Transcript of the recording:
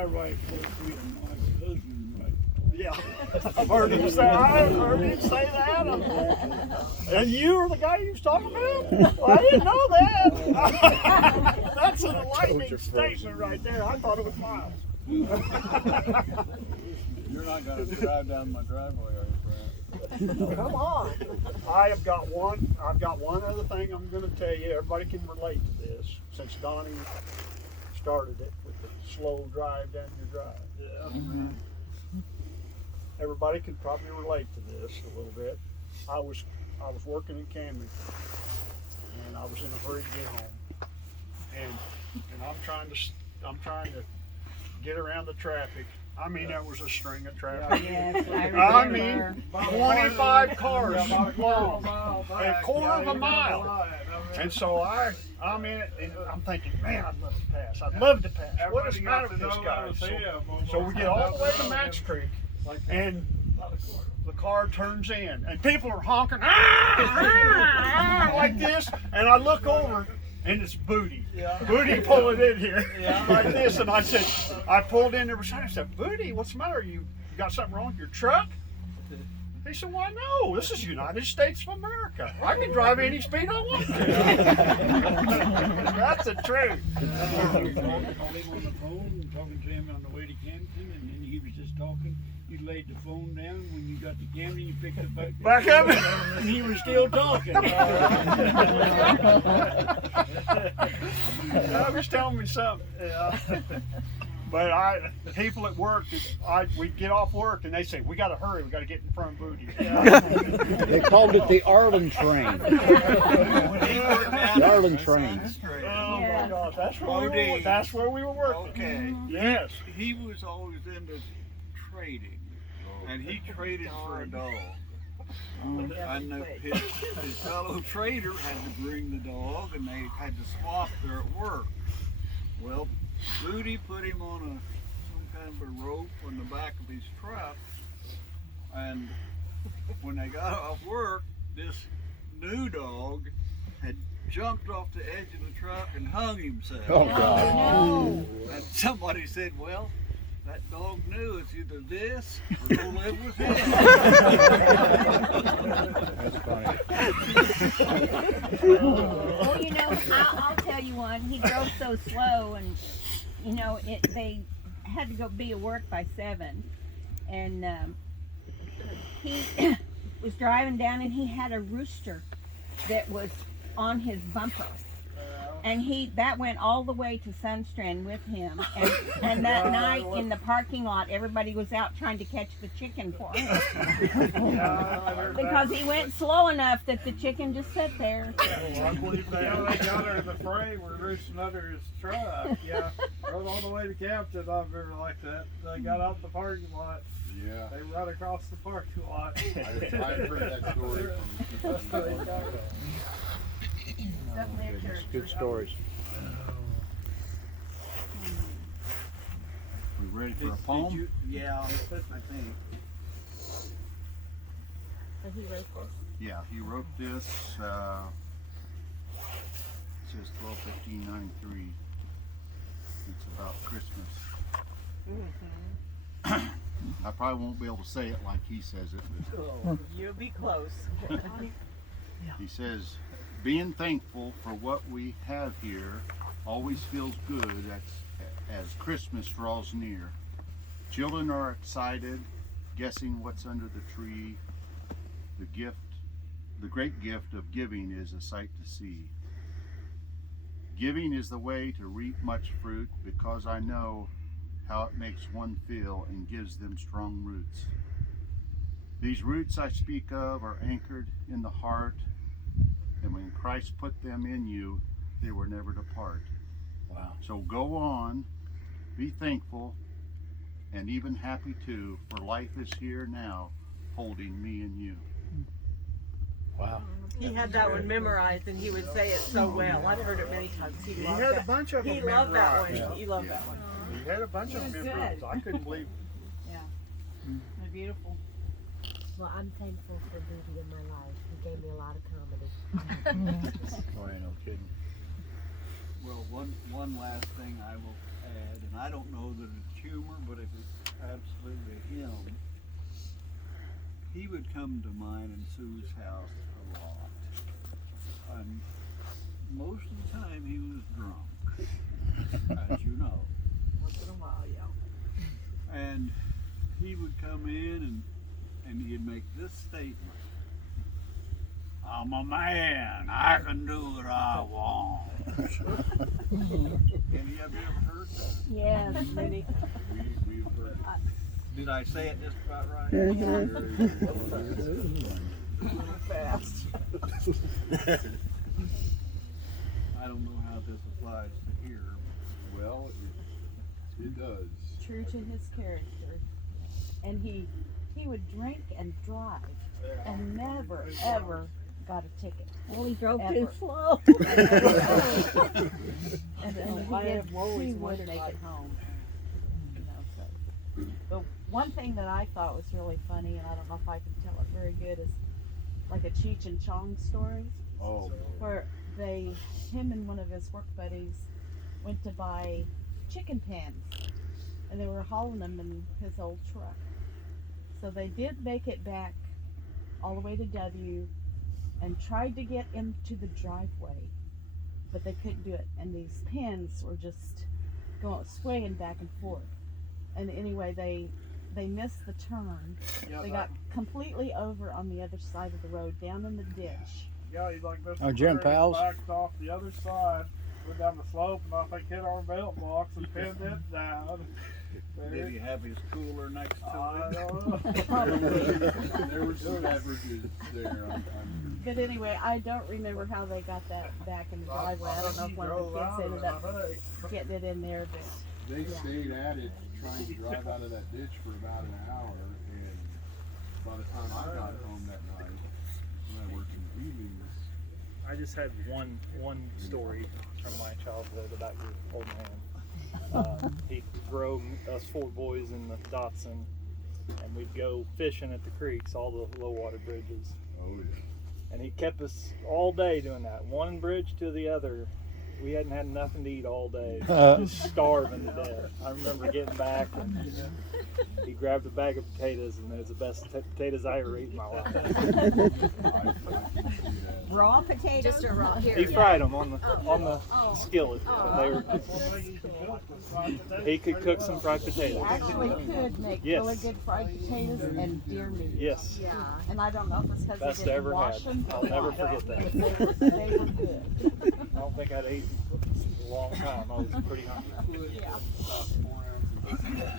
Right, yeah. I've heard him say. I heard him say that. And you were the guy you was talking about? Well, I didn't know that. That's an enlightening statement right there. I thought it was Miles. You're not going to drive down my driveway, are you, Brad? Come on. I've got one other thing I'm going to tell you. Everybody can relate to this since Donnie started it with the slow drive down your drive. Yeah. Mm-hmm. Everybody can probably relate to this a little bit. I was working in Camden, and I was in a hurry to get home, and I'm trying to get around the traffic. I mean, there was a string of traffic. Yes, I mean, 25 cars long, a quarter of a mile. And so I'm in it, and I'm thinking, man, I'd love to pass. I'd love to pass. What is the matter with this guy? So we get all the way to Max Creek, and the car turns in, and people are honking like this, and I look over, and it's Booty. Yeah. Booty pulling in here like this, and I pulled in there beside him. I said, Booty, what's the matter? You got something wrong with your truck? He said, why no, this is United States of America. I can drive any speed I want to. That's the truth. I called him on the phone, talking to him on the way to Camden, and then he was just talking. You laid the phone down. When you got to Camden, you picked it back up, and he was still talking. I was telling me something. Yeah. But people at work, we'd get off work and they say, we got to hurry, we got to get in front of Booty. They called it the Arlen train. The Arlen train. Oh my gosh, that's where we were working. Okay. Yes. He was always into trading, and he traded for a dog. And his fellow trader had to bring the dog, and they had to swap there at work. Well, Booty put him on some kind of a rope on the back of his truck, and when they got off work, this new dog had jumped off the edge of the truck and hung himself. Oh God! No. And somebody said, well, that dog knew it's either this or go live with him. That's funny. Well, I'll tell you one. He drove so slow, and they had to go be at work by 7, and he was driving down, and he had a rooster that was on his bumper. And that went all the way to Sunstrand with him. And that night in the parking lot, everybody was out trying to catch the chicken for him. Because he went slow enough that the chicken just sat there. They got her in the frame, we're roosting under his truck. Yeah, rode all the way to Campton. I've ever like that. They got out the parking lot. Yeah. They run across the parking lot. I've heard that story. Good stories. We ready for a poem? Yeah, I think. So he wrote this. Yeah, he wrote this. It says 12/15/93. It's about Christmas. I probably won't be able to say it like he says it. But You'll be close. he says, being thankful for what we have here always feels good as Christmas draws near. Children are excited, guessing what's under the tree. The great gift of giving is a sight to see. Giving is the way to reap much fruit, because I know how it makes one feel and gives them strong roots. These roots I speak of are anchored in the heart, and when Christ put them in you, they were never to part. Wow. So go on, be thankful, and even happy too, for life is here now, holding me and you. Wow. He had that one memorized, and he would say it so well. I've heard it many times. He loved had a that. bunch of them He loved that one. memorized. He loved that one. He had a bunch of them memorized. I couldn't believe it. Yeah. They're beautiful. Well, I'm thankful for Booty in my life. He gave me a lot of comedy. Oh, yeah, no kidding. Well, one last thing I will add, and I don't know that it's him, he would come to mine and Sue's house a lot. And most of the time he was drunk, as you know. Once in a while, yeah. And he would come in and he'd make this statement. I'm a man, I can do what I want. Have you ever heard that? Yes, many. We've heard it. Did I say it just about right? Fast. I don't know how this applies to here. Well, it does. True to his character. And he would drink and drive and never ever got a ticket. Well, he drove Ever. too slow. And he would make it home. You know, so. But one thing that I thought was really funny, and I don't know if I can tell it very good, is like a Cheech and Chong story, Oh, where him and one of his work buddies went to buy chicken pens, and they were hauling them in his old truck. So they did make it back all the way to W and tried to get into the driveway, but they couldn't do it. And these pens were just swaying back and forth. And anyway, they missed the turn. Yeah, They got completely over on the other side of the road, down in the ditch. yeah, he's like this. Oh, Jim Powell's? Backed off the other side, went down the slope, and I think hit our belt box and pinned it down. Did he have his cooler next to I it? don't know. there were some beverages there. But anyway, I don't remember how they got that back in the driveway. I don't know if one of the kids ended up getting it in there, but They stayed at it trying to drive out of that ditch for about an hour, and by the time I got home that night, when I worked in the evenings, I just had one story from my childhood about your old man. He drove us four boys in the Datsun, and we'd go fishing at the creeks, all the low water bridges. oh yeah. And he kept us all day doing that, one bridge to the other. We hadn't had nothing to eat all day, just starving to death. I remember getting back and he grabbed a bag of potatoes, and it was the best potatoes I ever ate in my life. Raw potatoes? Just a raw here. He fried them on the skillet. They were, he could cook some fried he potatoes. actually could make Yes. really good fried potatoes and deer meat. Yes, Yeah. And I don't know if it's because best he I didn't ever wash had. them. I'll never forget that. But they were good. I don't think I'd eaten in a long time. I was pretty hungry. Yeah. About 4 ounces.